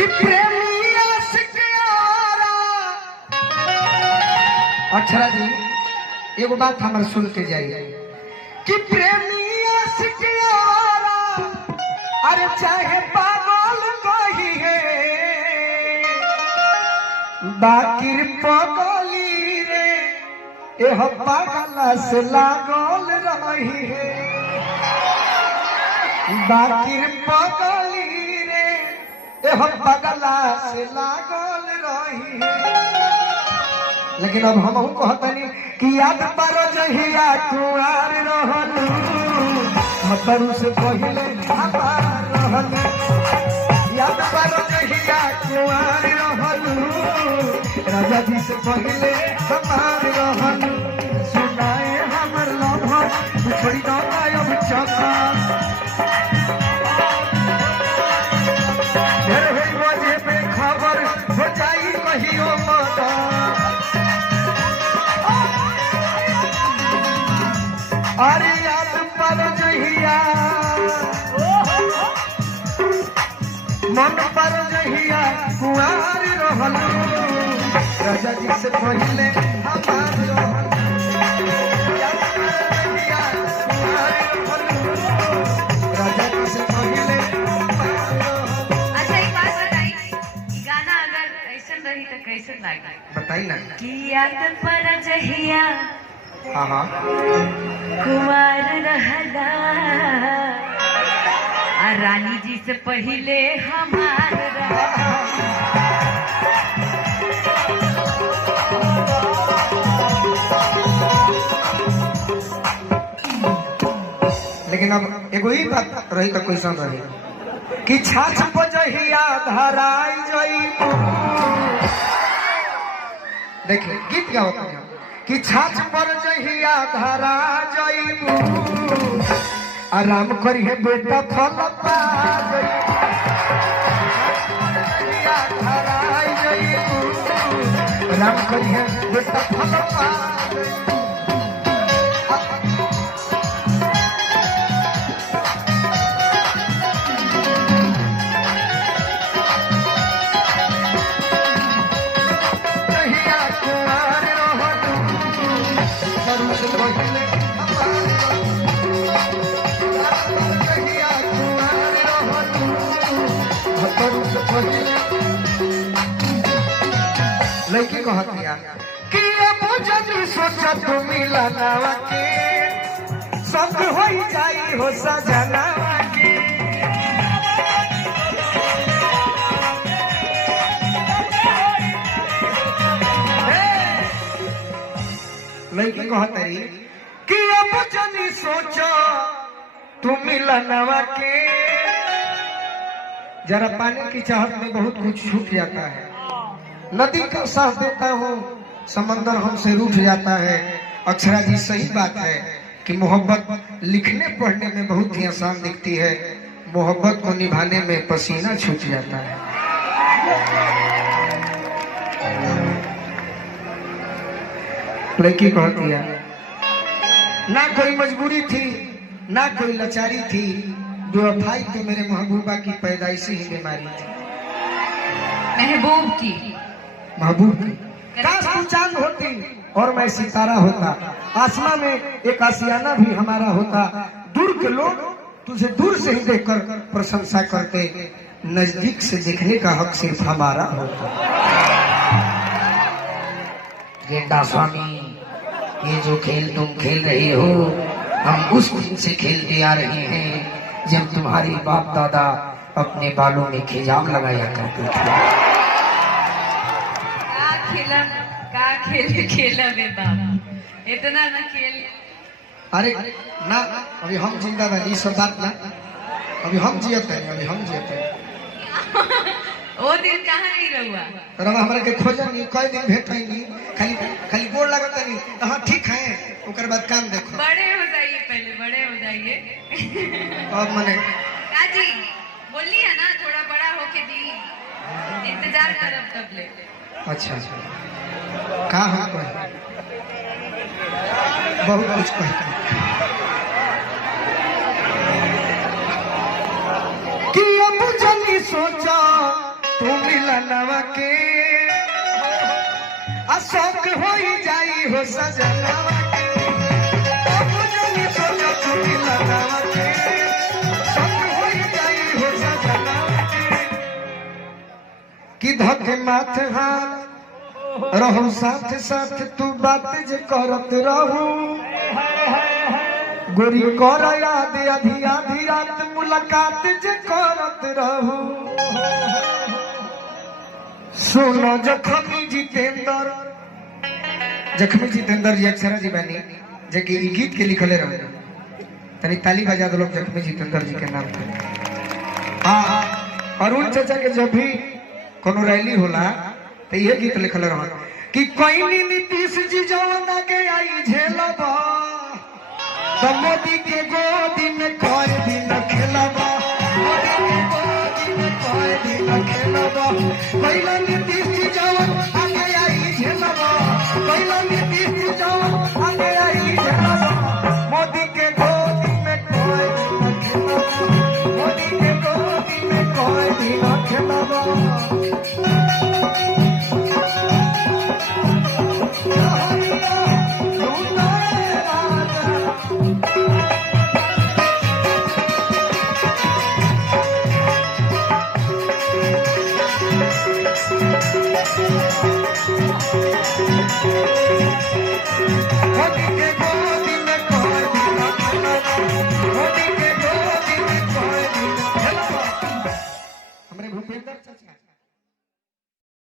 कि प्रेमी आशिक यारा। अक्षरा जी एगो बात हमारे सुन के जाइए कि प्रेमी आशिक यारा, अरे चाहे पागल कही है बाकिर पगली रे एह पागल से लागल रही है बाकिर पगली रे एह पगला से लागल रही है। लेकिन अब हम कहतनी कि याद पर जहिया कुआर रहलू मतरू से पहले हमार रहलू याद पर जहिया कुआर रहलू राजा जी से पहले हमार रहलू सुनाए हमर लम्हा छोड़ी दो अब चका बजे पे खबर हो जाई कहियो मदा अरे याद पर जहिया मन पर जहिया कुआर रहलू राजा जी से पहले हमार रहलू याद पर जहिया कुआर रहलू राजा जी से पहले हमार रहलू। अच्छा एक बात बताई, गाना अगर ऐसा रही तो कैसे लागे बताई ना कि याद पर जहिया हाँ हाँ कुमार रहला आ रानी जी से पहले हमार रहला। लेकिन अब एगो ही बात रही तो कैसा रही कि छाछ बजहिया धराई जइबू। देखिए गीत गाओ कि छाछ पर जहिया धरा जइबू आराम करिए बेटा फल पा जइबू धराई जइबू आराम करिए बेटा फल पा जइबू। लड़की को हथिया कि अब जल्दी सोचा तू मिलना के सब हो जाई हो सजना के लड़की को हथरी कि अब जल्दी सोचो तू मिलना के। जरा पानी की चाहत में बहुत कुछ छूट जाता है, नदी का साथ देता हूँ समंदर हमसे रूठ जाता है। अक्षरा जी सही बात है कि मोहब्बत लिखने पढ़ने में बहुत ही आसान दिखती है, मोहब्बत को निभाने में पसीना छूट जाता है। लड़की कहती है ना कोई मजबूरी थी ना कोई लाचारी थी, बेवफाई तो मेरे महबूबा की पैदाइशी ही बीमारी थी। महबूब की महबूब की काश तू चांद होती और मैं सितारा होता, आसमां में एक आशियाना भी हमारा होता। दूर के लोग तुझे दूर से ही देखकर प्रशंसा करते, नजदीक से देखने का हक सिर्फ हमारा होता। गेंडा स्वामी ये जो खेल तुम खेल रही हो हम उस दिन से खेलते आ रहे हैं जब तुम्हारी बाप दादा अपने बालों में खिजाब लगाया करते थे। का खेल खेला में बाबा इतना ना खेल। अरे ना अभी हम जिंदा रही सब बात ना, अभी हम जियते हैं, अभी हम जियते हैं। वो दिन कहाँ नहीं रहुआ रवा हमारे के खोजनी कई दिन भेट नहीं, खाली खाली गोड़ लगत नहीं। हाँ ठीक है ओकर बाद काम देखो। बड़े हो जाइए पहले, बड़े हो जाइए। अब मने काजी बोलिए ना थोड़ा बड़ा होके दी, इंतजार करब तब ले। अच्छा अच्छा का हम कहे बहुत कुछ कहते कि अब जल्दी सोचा तुम ललनवा के अशोक हो जाई हो सजनवा के अब जानी सोचा चुकी ललनवा के अशोक हो जाई हो सजनवा के कि धके माथे हाथ रहो साथ साथ तू बात जे करत रहू गोरी कर याद आधी आधी रात मुलाकात जे करत रहू सुनो जखमी जितेंद्र जी अक्षरा जी बनी जे कि गीत के लिखले रहे तनी ताली बजा दो लोग जखमी जितेंद्र जी के नाम पे। हाँ अरुण चाचा के जब भी कोनो रैली होला तो ये गीत लिखले रहे कि कोई नीतीश जी जवन आगे आई झेलबा तो मोदी के गोदी में कोई दिन खेलबा मोदी के गोदी में कोई दिन खेलबा पहिला नीतीश जी जवन आगे आई झेलबा पहिला नीतीश जी जवन आगे आई झेलबा मोदी के गोदी में कोई दिन खेलबा मोदी के गोदी में कोई दिन खेलबा